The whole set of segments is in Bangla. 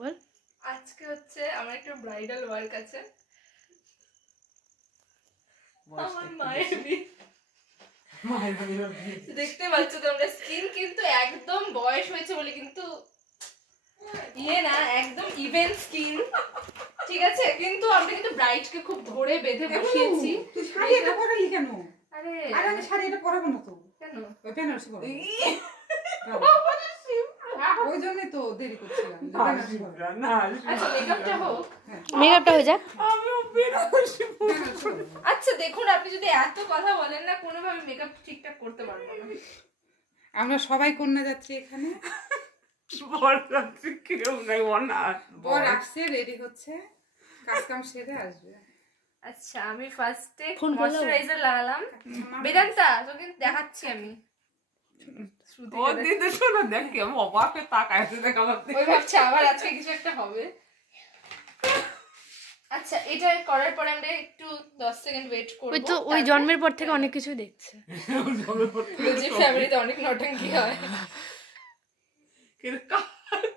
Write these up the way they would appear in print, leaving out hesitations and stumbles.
বল। আজকে হচ্ছে আমার একটা ব্রাইডাল ওয়ার্ক আছে। আমার মায়ের দেখতে পাচ্ছ তোমরা, স্কিন কিন্তু একদম বয়স হয়েছে বলে কিন্তু না, একদম ইভেন স্কিন, ঠিক আছে? কিন্তু আমরা কিন্তু ব্রাইডকে খুব ধরে বেঁধে বসিয়েছি। তুই শাড়ি এটা পরালি কেন? আরে আমি শাড়ি এটা পরাবো না তো। কেন? ওই বেনারসি পরাবো। ওই জন্যই তো দেরি করছিলাম। আচ্ছা মেকআপটা হোক, মেকআপটা হয়ে যাক। আচ্ছা দেখুন, আপনি যদি এত কথা বলেন না, কোনোভাবে মেকআপ ঠিকঠাক করতে পারবো না। আমরা সবাই কন্যা যাচ্ছি এখানে। বর আসছে, রেডি হচ্ছে, কাজ কাম সেরে আসবে। আচ্ছা আমি ফার্স্টে ময়শ্চারাইজার লাগালাম। বেদান্তা তোকে দেখাচ্ছি আমি। ও দিদি শোনো, দেখ কেমন অবাকে তাকাইছে, দেখ আমার দিকে। ওই ভাবছে আবার আজকে কিছু একটা হবে। আচ্ছা এটা করার পরে আমরা একটু 10 সেকেন্ড ওয়েট করব। ওই তো ওই জন্মের পর থেকে অনেক কিছু দেখছে। যে ফ্যামিলিতে অনেক নটঙ্কি হয়। কিন্তু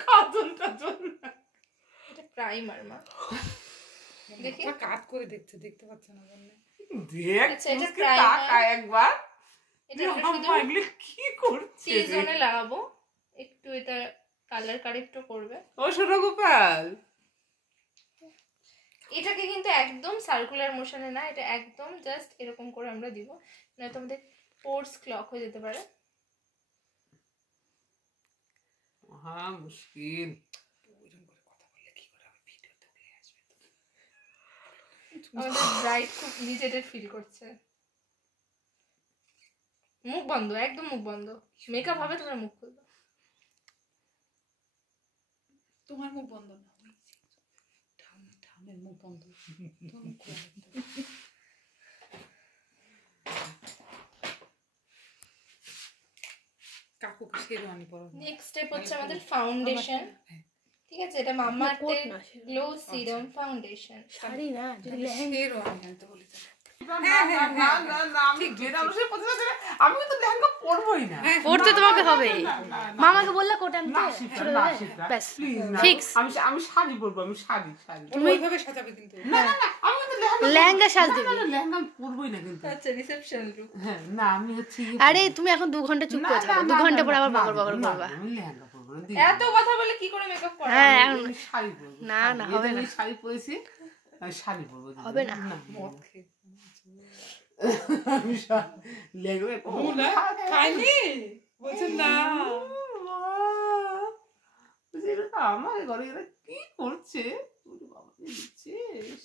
কাজনটা জন্য এটা প্রাইমার মা। দেখি কাট করে দেখতে পাচ্ছ না বললে। দেখ এটা প্রাইমার একবার। এটা শুধু কি করছে টি জোনে লাগাবো, একটু এটা কালার কারেক্ট করবে। ও ছোট গোপাল, এটাকে কিন্তু একদম সার্কুলার মোশনে না, এটা একদম জাস্ট এরকম করে আমরা দিব, না তো আমাদের পোর্স ক্লক হয়ে যেতে পারে। হ্যাঁ মুশকিল, ওইরকম করে কথা বললে কি করে হবে, ভিডিওতে উঠে আসবে তো। আমাদের ব্রাইড খুব লিজেটেড ফিল করছে। মুখ বন্ধ, একদম মুখ বন্ধ। মেকআপ হবে তোমার মুখ খুলবে। তোমার মুখ বন্ধ না, ঠামের মুখ বন্ধ। কাকুকে শেরওয়ানি পরাবো। নেক্সট স্টেপ হচ্ছে আমাদের ফাউন্ডেশন। ঠিক আছে, এটা মামাআর্থের গ্লো সিরাম ফাউন্ডেশন। শাড়ি না, যদি লেহেঙ্গা শেরওয়ানি আনতে বলি তাহলে। পড়তে তোমাকে হবে। মামাকে বললে কোট আনতে, ব্যাস ফিক্স। আমি শাড়ি পরবো, আমি শাড়ি তুমি ওইভাবে সাজাবে কিন্তু। লেহেঙ্গা সাজ দিবি। লেহেঙ্গা পরবই না কিন্তু। আচ্ছা রিসেপশন লুক। হ্যাঁ না আমি হচ্ছে আরে তুমি এখন 2 ঘন্টা চুপ করে থাকো, 2 ঘন্টা পর আবার বকর বকর করবা। আমি লেহেঙ্গা পরবো না। এত কথা বলে কি করে মেকআপ করব? হ্যাঁ আমি শাড়ি পরবো। না না হবে না, শাড়ি পরেছি, আমি শাড়ি পরবো। হবে না, মদ খেয়ে আমি লেগে না খাইনি বলছেন না। এটা আমার ঘরে এরা কি করছে? তুই বাবা দিচ্ছিস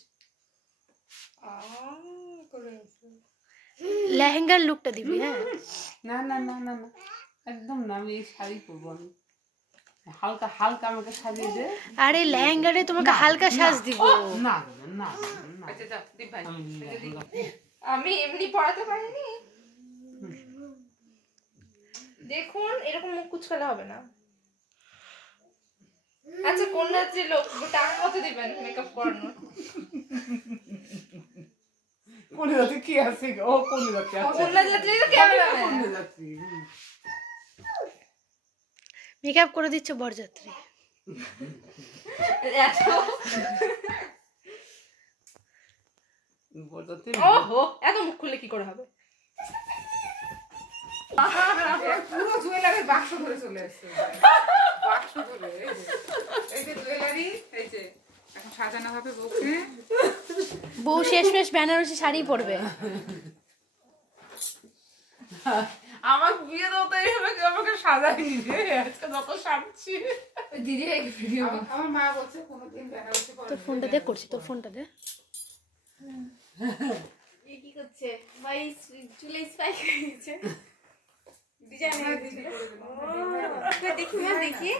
করে আছে। লেহেঙ্গার লুকটা দিবি। হ্যাঁ না না না না না একদম না, আমি এই শাড়ি পরবো। আমি হালকা হালকা আমাকে সাজিয়ে দে। আরে লেহেঙ্গারে তোমাকে হালকা সাজ দিব। না না না। আচ্ছা যা দীপ ভাই, আমি এমনি পড়াতে পারিনি। দেখুন এরকম মুখ কুচকালে হবে না। আচ্ছা কন্যাশ্রী লোক টাকা কত দিবেন মেকআপ করানোর? কন্যাশ্রী কি আছে? ও কন্যাশ্রী আছে, কন্যাশ্রী তো ক্যামেরাম্যান। কন্যাশ্রী মেকআপ করে দিচ্ছ বরযাত্রী। ওহো এত মুখ খুললে কি করে হবে? পুরো জুয়েলারির বাক্স ধরে চলে আসছে। বাক্স ধরে এই যে জুয়েলারি, এই যে এখন সাজানো হবে বউকে। বউ শেষমেশ বেনারসি শাড়ি পরবে। আমার বিয়ে দাও তো এইভাবে আমাকে সাজাই রে, আজকে যত সাজছি। দিদি ভিডিও আমার মা বলছে কোনোদিন বেনারসি পরবে। তোর ফোনটা দে, করছি তোর ফোনটা দে। এ কি করছে ভাই? চুলে স্পাইক হয়ে গেছে। ডিজাইন দিদি করে দিল। দেখি না দেখি।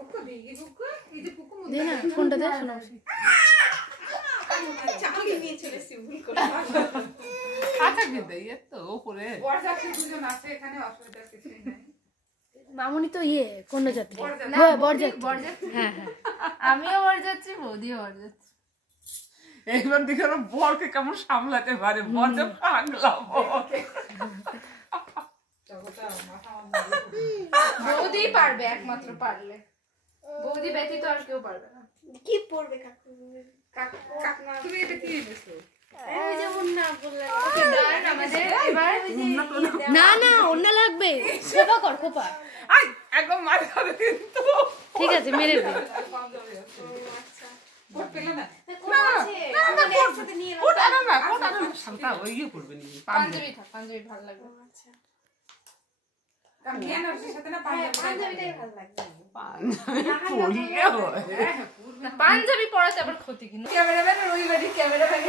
ওকো দিদি বুকু, এই যে বুকু দে না ফোনটা দে, শোনা। চাকরি নিয়ে চলে সিম্পল করে। আচ্ছা দিদি এত উপরে বরযাত্রী দুজন আছে এখানে, অসুবিধা কিছু নাই। মামুনি তো কন্যাযাত্রী। বরযাত্রী। হ্যাঁ হ্যাঁ আমিও বরযাত্রী, বৌদিও বরযাত্রী। এইবার দেখে বরকে কেমন সামলাতে পারে, বর যে পাগলা বর। বৌদি পারবে একমাত্র, পারলে বৌদি ব্যতীত আর কেউ পারবে না। কি পড়বে কাকু? তুমি এটা কি এনেছো? ওই যে ওন্না বললাম। আমাদের এবার না না অন্য লাগবে, খোপা কর খোপা। আই একদম মার খাবে কিন্তু। ঠিক আছে মেরে দে। কোট পেলে না? কোন আছে? আমাদের একসাথে নিয়ে নাও। কোট আনো না, কোট আনো না। শান্তা ওই ইয়ে করবে নি। পাঞ্জাবি থাক, পাঞ্জাবি ভালো লাগবে। আচ্ছা। কারণ বিয়ানার সাথে না পাঞ্জাবিটাই ভালো লাগে। পড়িয়ে হয়। পাঞ্জাবি পরাতে আবার ক্ষতি কিন্তু। ক্যামেরাম্যান ওই বাড়ি ক্যামেরাম্যান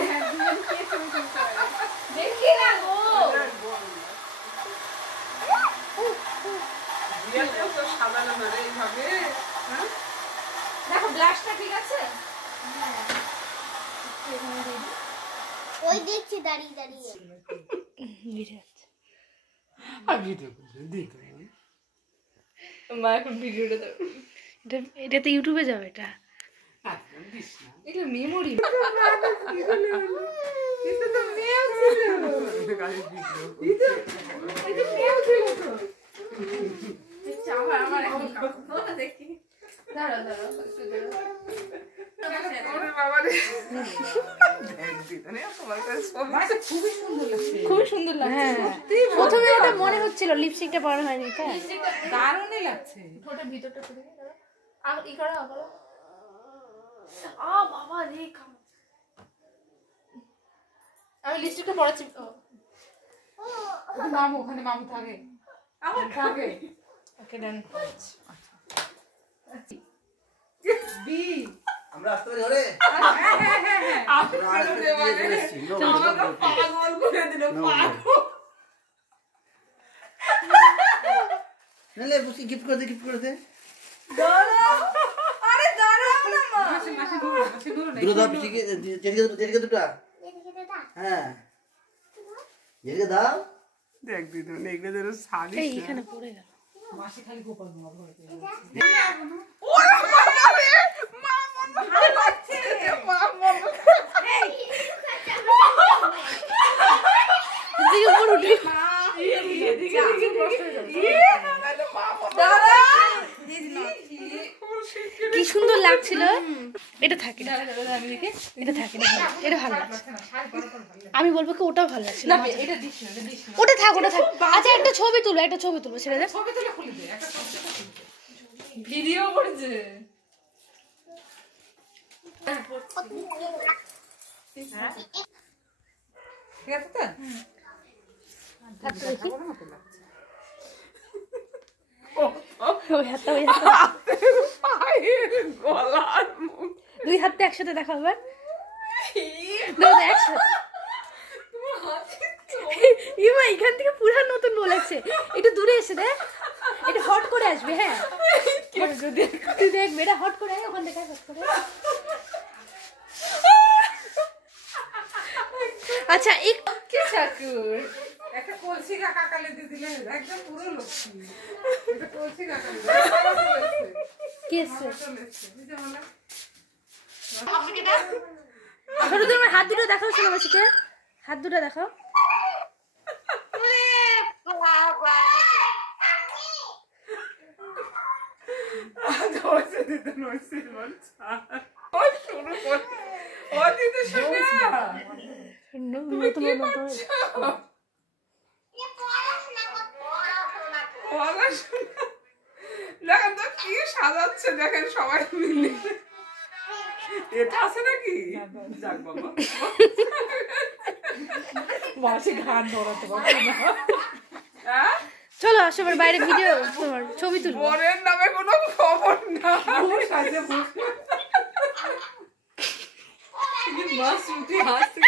দেখি না গো। বিয়াতেও তো সাজানো না রে এইভাবে। হ্যাঁ? দেখো ব্লাশটা ঠিক আছে? ওই দেখছি দাঁড়িয়ে দাঁড়িয়ে। আর ভিডিও করে দেখো। মা এখন ভিডিওটা দাও। এটা তো ইউটিউবে যাবে এটা। একদম দিস না। এটা মেমোরি। এটা তো মেয়েও ছিল। গাড়ি ভিডিও। এটা মেয়েও ছিল তো। চাওয়া আমার এখন কথা দেখি। দাঁড়াও দাঁড়াও একটু দাঁড়াও। ওরে বাবা রে। দেখ দিতে না তোমার কাছে খুবই সুন্দর লাগছে। খুব সুন্দর লাগছে। প্রথমে এটা মনে হচ্ছিল লিপস্টিকটা পরানো হয়নি তাই। দারুণই লাগছে। ঠোঁটের ভিতরটা করে দাও। আর ই করো করো। বাবা রে কাম। আমি লিপস্টিকটা পরাচ্ছি। মামু ওখানে মামু থাকে। আমার থাকে। ওকে ডান। বি আমরা আসতে পারি ঘরে আপনি করে দেবারে আমাকে পাগল করে দিল পাগল নালে বুঝি গিফট করে দে আরে দাঁড়াও না মা। মাসি দূর দুটো দাও পিছিয়ে জেরিকে দুটো হ্যাঁ জেরিকে দাও দেখ দিদুন এগুলো যেন শাড়ি এই এখানে পড়ে গেল। মাসি খালি গোপাল মামা ঘরে ওরে বাবা রে মা মন ভালো লাগছে মা মন এদিকে উপর উঠে এদিকে কি সুন্দর লাগছিল। এটা থাকে এটা থাকে এটা ভালো লাগছে। আমি বলবো কি ওটাও ভালো লাগছে না। এটা দিস না, এটা দিস না। ওটা থাক ওটা থাক। আচ্ছা একটা ছবি তুলবো ছেড়ে দে। ছবি তুলে খুলে দে একটা ছবি ভিডিও করছে। ঠিক আছে তো ওই হাতটা গলার মুখ দুই হাতটা একসাথে দেখা হবে। একসাথে ইমা এখান থেকে পুরা নতুন বলেছে। একটু দূরে এসে দে, এটা হট করে আসবে। হ্যাঁ তুই দেখবে এটা হট করে ওখান থেকে হট করে। আচ্ছা এক কি ঠাকুর। একটা কলসি কাকা কালে দিয়ে দিলে একদম পুরো লক্ষ্মী। এটা কলসি কাকা কি এসছে চলে এসছে বুঝতে পারলে ছোট তোমার হাত দুটো দেখাও সোনামাসিকে, হাত দুটো দেখাও। ধরছে দিতে নইছে বলছা ও শুরু কর ও দিতে শুনে নতুন নতুন ওরা শুনে দেখেন তো কি সাজাচ্ছে দেখেন সবাই মিলে। এটা আছে নাকি যাক বাবা মাসি ঘাট ধরাতে পারবে না। হ্যাঁ চলো আসো এবার বাইরে ভিডিও তোমার ছবি তুলবো। বোনের নামে কোনো খবর না সাজে বসে মাস উঠে হাসতে